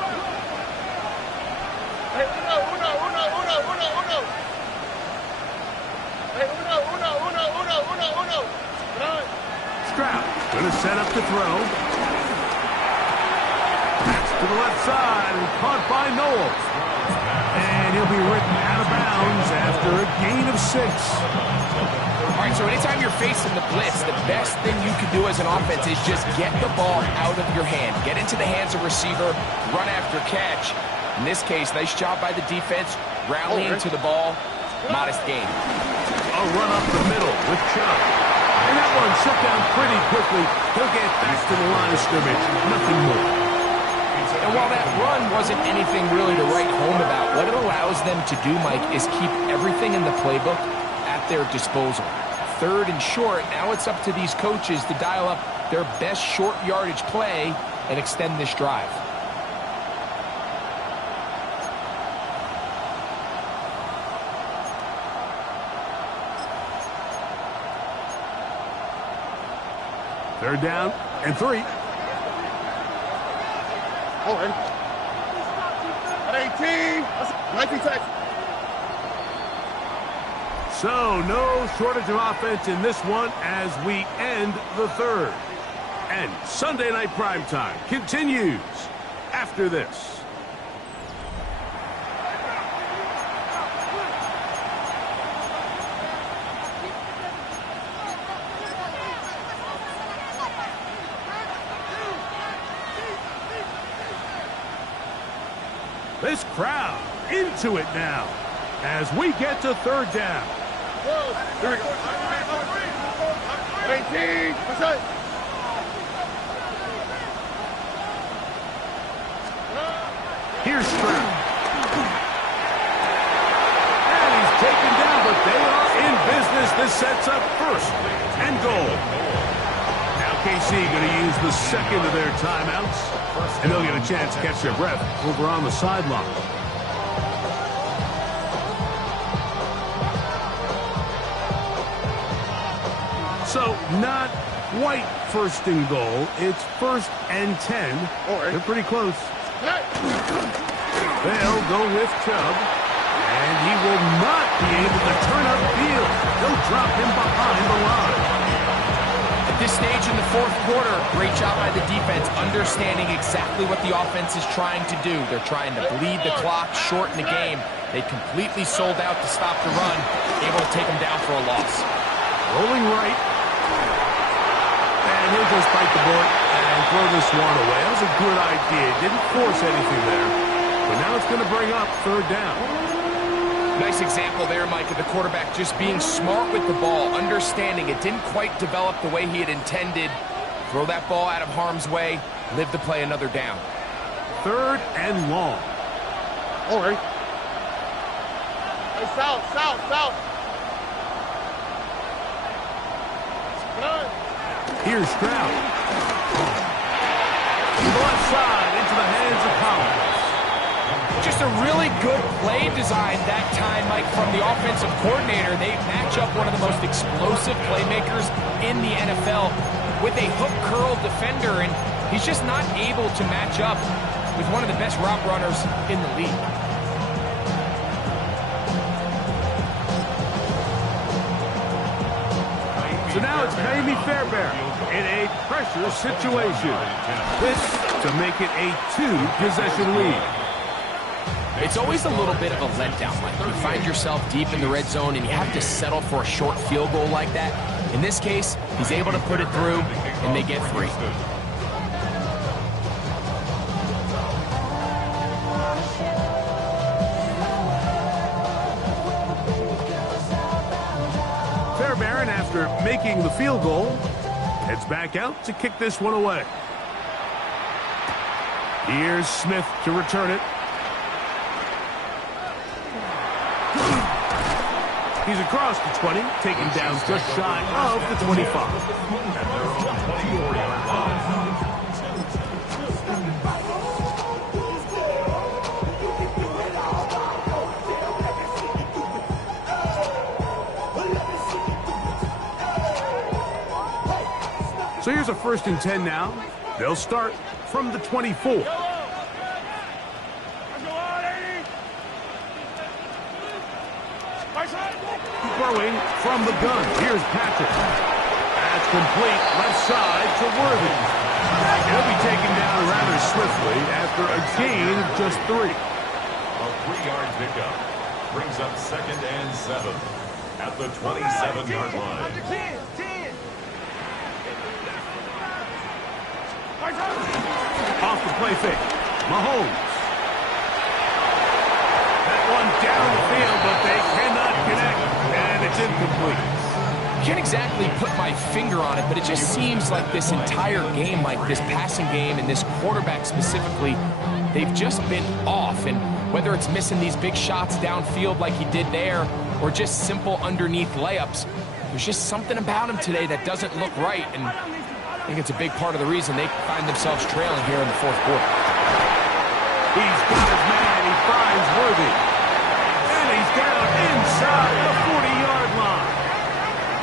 Hey, uno. Hey, uno. Stroud going to set up to throw. Pass to the left side and caught by Knowles. And he'll be written out of bounds after a gain of 6. All right, so anytime you're facing the blitz, the best thing you can do as an offense is just get the ball out of your hand. Get into the hands of receiver, run after catch. In this case, nice job by the defense, rallying to the ball, modest gain. A run up the middle with Chubb. And that one shut down pretty quickly. He'll get back to the line of scrimmage. Nothing more. And while that run wasn't anything really to write home about, what it allows them to do, Mike, is keep everything in the playbook at their disposal. 3rd and short, now it's up to these coaches to dial up their best short yardage play and extend this drive. Third down and 3. All right. At 18, 19 seconds. So, no shortage of offense in this one as we end the 3rd. And Sunday Night Primetime continues after this. This crowd into it now as we get to 3rd down. Here we go. 18, that's it. Here's Stroud. And he's taken down, but they are in business. This sets up 1st and goal. Now KC going to use the 2nd of their timeouts, and they'll get a chance to catch their breath over on the sideline. So, not quite 1st and goal. It's 1st and 10. They're pretty close. They'll go with Chubb, and he will not be able to turn up field. They'll drop him behind the line. At this stage in the 4th quarter, great job by the defense, understanding exactly what the offense is trying to do. They're trying to bleed the clock, shorten the game. They completely sold out to stop the run, able to take them down for a loss. Rolling right. And he'll just bite the bullet and throw this one away. That was a good idea. Didn't force anything there. But now it's going to bring up 3rd down. Nice example there, Mike, of the quarterback just being smart with the ball, understanding it didn't quite develop the way he had intended. Throw that ball out of harm's way, live to play another down. 3rd and long. All right. Hey, south. Here's Stroud. To the left side, into the hands of Collins. Just a really good play design that time, Mike, from the offensive coordinator. They match up one of the most explosive playmakers in the NFL with a hook curl defender, and he's just not able to match up with one of the best route runners in the league. So now it's Ka'imi Fairbairn in a pressure situation. This to make it a 2-possession lead. It's always a little bit of a letdown, Mike. You find yourself deep in the red zone and you have to settle for a short field goal like that. In this case, he's able to put it through, and they get 3. Fairbairn, after making the field goal, heads back out to kick this one away. Here's Smith to return it. He's across the 20, taken down just shy of the 25. So here's a 1st and 10 now. They'll start from the 24. Throwing from the gun. Here's Patrick. That's complete. Left side to Worthy. He'll be taken down rather swiftly after a gain of just 3. A 3-yard pickup brings up 2nd and 7 at the 27-yard line. Off the play fake. Mahomes. That one down the field, but they cannot connect, and it's incomplete. Can't exactly put my finger on it, but it just seems like this entire game, like this passing game and this quarterback specifically, they've just been off. And whether it's missing these big shots downfield like he did there or just simple underneath layups, there's just something about him today that doesn't look right. And I think it's a big part of the reason they find themselves trailing here in the 4th quarter. He's got his man. He finds Worthy. And he's down inside the 40-yard line.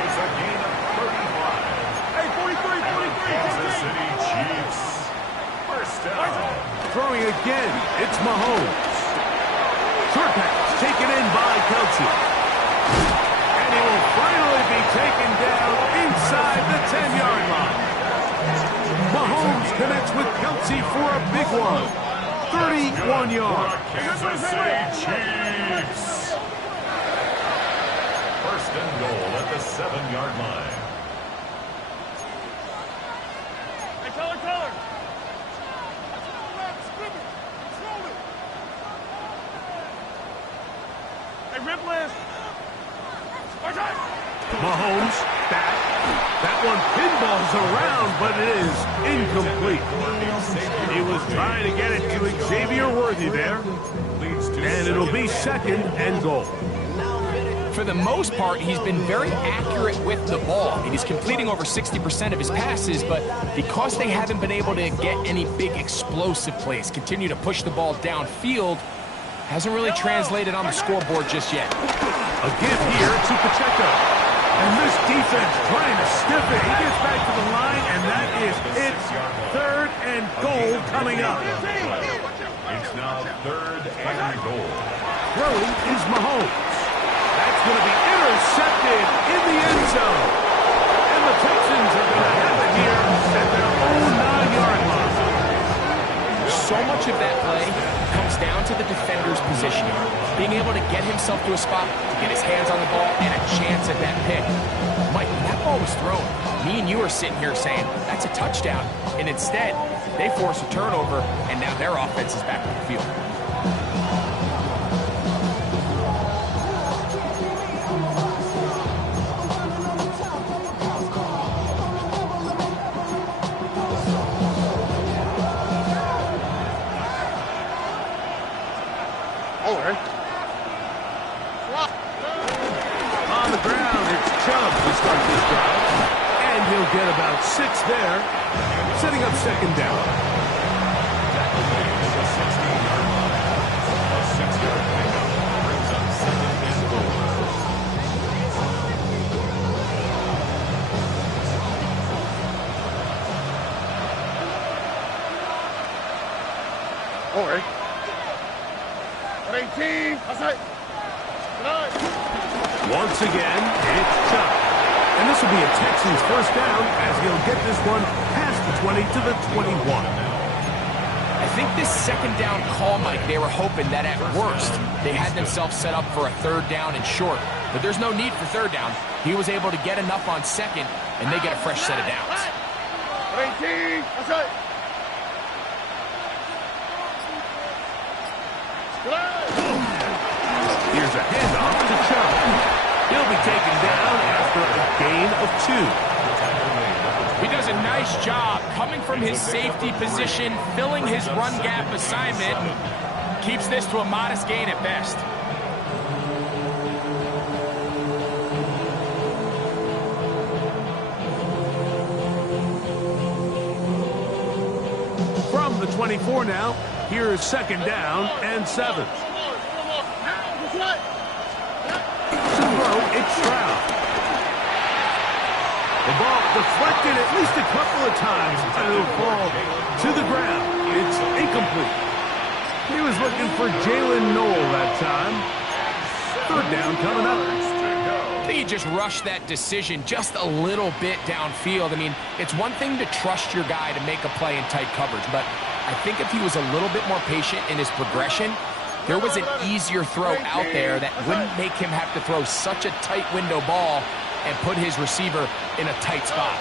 It's a gain of 35. Hey, 43. Kansas City Chiefs. 1st down. Throwing again. It's Mahomes. Short pass taken in by Kelce. And he will finally be taken down inside the 10-yard line. Mahomes connects with Kelce for a big one. 31 yards. Kansas City Chiefs. 1st and goal at the 7-yard line. Hey, color. Hey, Ripland. Mahomes back. That one pinballs around, but it is incomplete. He was trying to get it to Xavier Worthy there. And it'll be 2nd and goal. For the most part, he's been very accurate with the ball. I mean, he's completing over 60% of his passes, but because they haven't been able to get any big explosive plays, continue to push the ball downfield, hasn't really translated on the scoreboard just yet. A give here to Pacheco. And this defense trying to stiff it. He gets back to the line, and that is it. 3rd and goal coming up. It's now 3rd and goal. Throwing is Mahomes. That's going to be intercepted in the end zone. And the Texans are going to have it here at their own 9-yard line. So much of that play comes down to the defender's positioning. Being able to get himself to a spot, to get his hands on the ball, and a chance at that pick. Mike, when that ball was thrown, me and you are sitting here saying, that's a touchdown. And instead, they force a turnover, and now their offense is back on the field. On the ground, it's Chubb to start this drive. And he'll get about 6 there, setting up 2nd down. That will be the 16-yard line. A 6-yard pickup brings up 2nd and goal. Alright. 18. Outside. Once again, it's Chubb. And this will be a Texans 1st down as he'll get this one past the 20 to the 21. I think this 2nd down call, Mike, they were hoping that at worst they had themselves set up for a 3rd down and short. But there's no need for 3rd down. He was able to get enough on 2nd, and they get a fresh set of downs. 18. Outside. Here's a handoff to Chubb. He'll be taken down after a gain of 2. He does a nice job coming from his safety position, filling his run gap assignment. Keeps this to a modest gain at best. From the 24 now, here is 2nd down and 7. To throw, it's Stroud. The ball deflected at least a couple of times, and it'll fall to the ground. It's incomplete. He was looking for Jalen Noel that time. Third down coming up. I think he just rushed that decision just a little bit downfield. I mean, it's one thing to trust your guy to make a play in tight coverage, but I think if he was a little bit more patient in his progression, there was an easier throw out there that wouldn't make him have to throw such a tight window ball and put his receiver in a tight spot.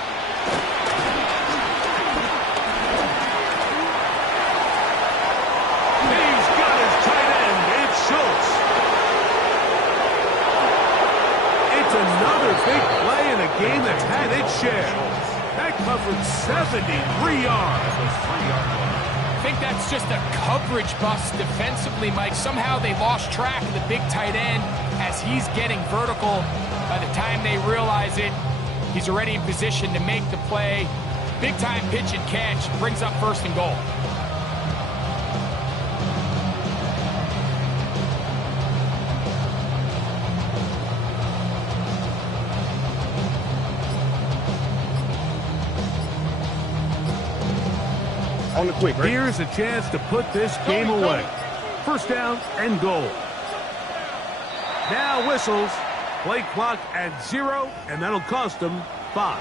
He's got his tight end. It's Schultz. It's another big play in a game that's had its share. That covered 73 yards. I think that's just a coverage bust defensively, Mike. Somehow they lost track of the big tight end as he's getting vertical. By the time they realize it, he's already in position to make the play. Big time pitch and catch brings up 1st and goal. On the quick, right? Here's a chance to put this game away. 1st down and goal. Now whistles. Play clock at 0, and that'll cost them 5.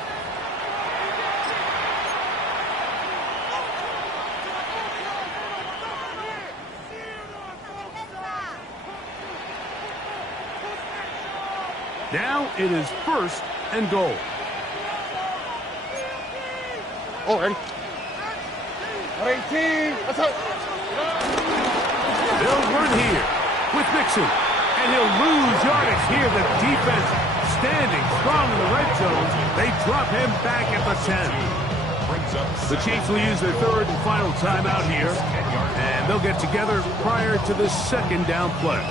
Now it is 1st and goal. Oh, ready? 18. That's it. They'll run here with Mixon, and he'll lose yardage here. The defense standing strong in the red zone. They drop him back at the 10. The Chiefs will use their 3rd and final timeout here, and they'll get together prior to the 2nd down play.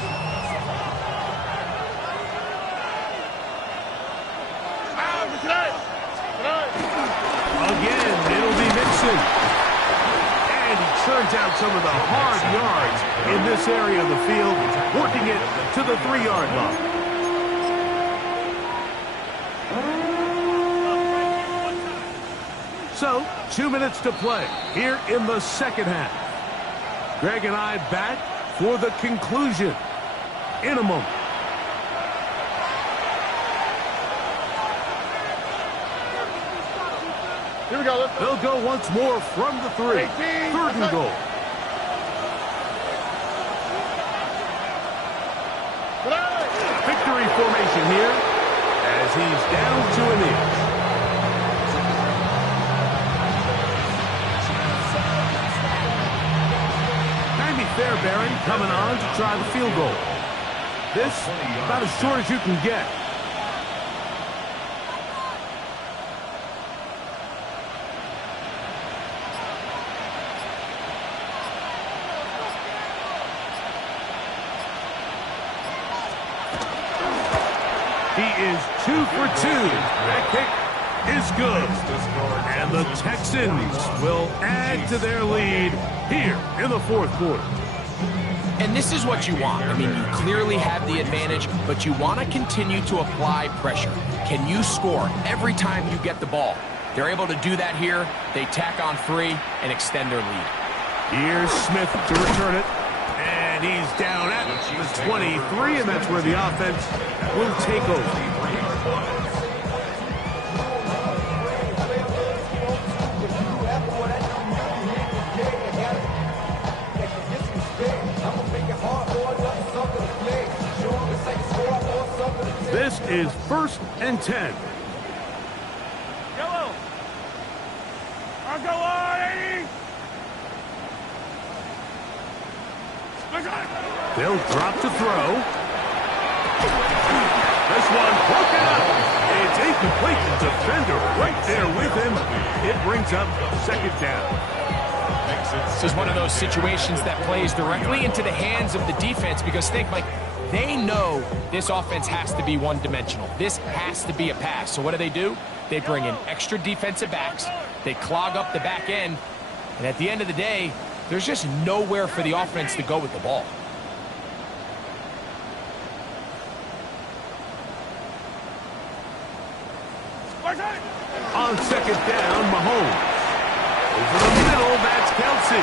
Again, it'll be Mixon. And he turns out some of the hard yards in this area of the field, working it to the 3-yard line. So, 2 minutes to play here in the 2nd half. Greg and I back for the conclusion in a moment. Here we go. Let's go. They'll go once more from the 3. 3rd and goal. Victory formation here as he's down to an inch. Andy Fairbairn coming on to try the field goal. This about as short as you can get. He is 2 for 2. That kick is good. And the Texans will add to their lead here in the 4th quarter. And this is what you want. I mean, you clearly have the advantage, but you want to continue to apply pressure. Can you score every time you get the ball? They're able to do that here. They tack on 3 and extend their lead. Here's Smith to return it. And he's down at the 23, and that's where the offense will take over. This is 1st and 10. Yellow. I'll go on, 80. They'll drop to throw. This one broken up. It's incomplete. The defender right there with him. It brings up 2nd down. This is one of those situations that plays directly into the hands of the defense because think, Mike, they know this offense has to be one-dimensional. This has to be a pass. So what do? They bring in extra defensive backs. They clog up the back end. And at the end of the day, there's just nowhere for the offense to go with the ball. On on second down, Mahomes. Over the middle, that's Kelsey.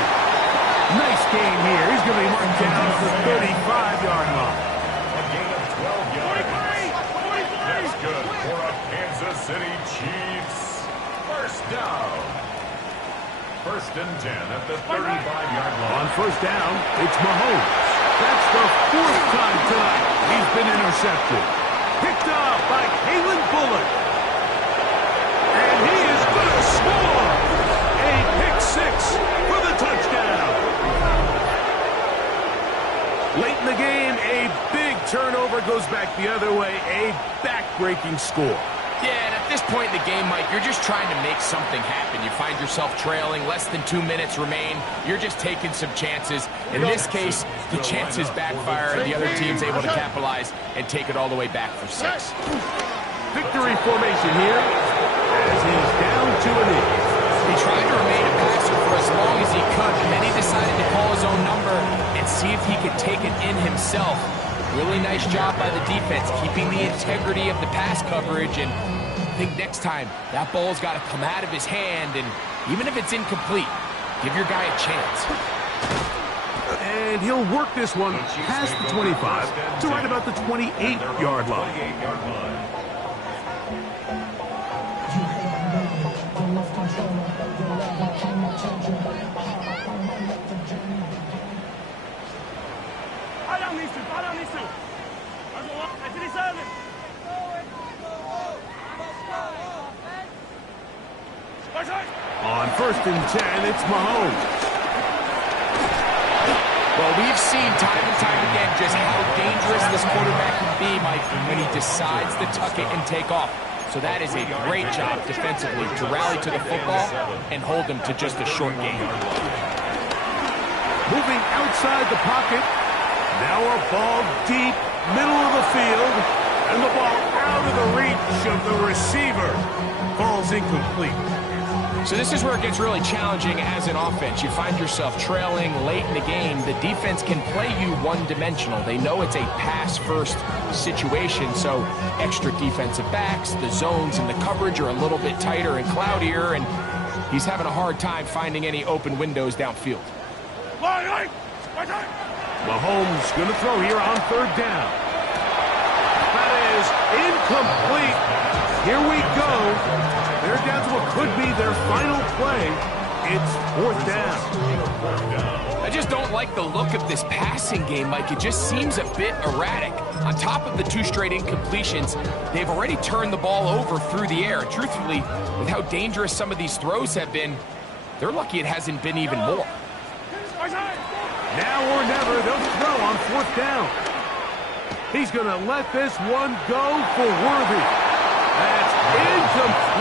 Nice gain here. He's going to be marked down at the 35-yard line. A gain of 12 yards. 43! That's good for a Kansas City Chiefs. First down. First and 10 at the 35-yard line. On first down, it's Mahomes. That's the fourth time tonight he's been intercepted. Picked up by Kalen Bullock. And he is going to score. A pick six for the touchdown. Late in the game, a big turnover goes back the other way. A back-breaking score. Yeah, and at this point in the game, Mike, you're just trying to make something happen. You find yourself trailing, less than 2 minutes remain. You're just taking some chances. In this case, the chances backfire, and the other team's able to capitalize and take it all the way back for 6. Victory formation here as he's down to a knee. He tried to remain a passer for as long as he could, and then he decided to call his own number and see if he could take it in himself. Really nice job by the defense, keeping the integrity of the pass coverage, and I think next time, that ball's got to come out of his hand, and even if it's incomplete, give your guy a chance. And he'll work this one past the 25 to right about the 28-yard line. I don't need to. I finish early. On first and 10, it's Mahomes. Well, we've seen time and time again just how dangerous this quarterback can be, Mike, when he decides to tuck it and take off. So that is a great job defensively to rally to the football and hold him to just a short gain. Moving outside the pocket. Now a ball deep, middle of the field, and the ball out of the reach of the receiver. Ball's incomplete. So this is where it gets really challenging as an offense. You find yourself trailing late in the game. The defense can play you one-dimensional. They know it's a pass-first situation, so extra defensive backs, the zones and the coverage are a little bit tighter and cloudier, and he's having a hard time finding any open windows downfield. Mahomes going to throw here on third down. That is incomplete. Here we go. They're down to what could be their final play. It's fourth down. I just don't like the look of this passing game, Mike. It just seems a bit erratic. On top of the 2 straight incompletions, they've already turned the ball over through the air. Truthfully, with how dangerous some of these throws have been, they're lucky it hasn't been even more. Now or never, they'll throw on fourth down. He's going to let this one go for Worthy. That's incomplete.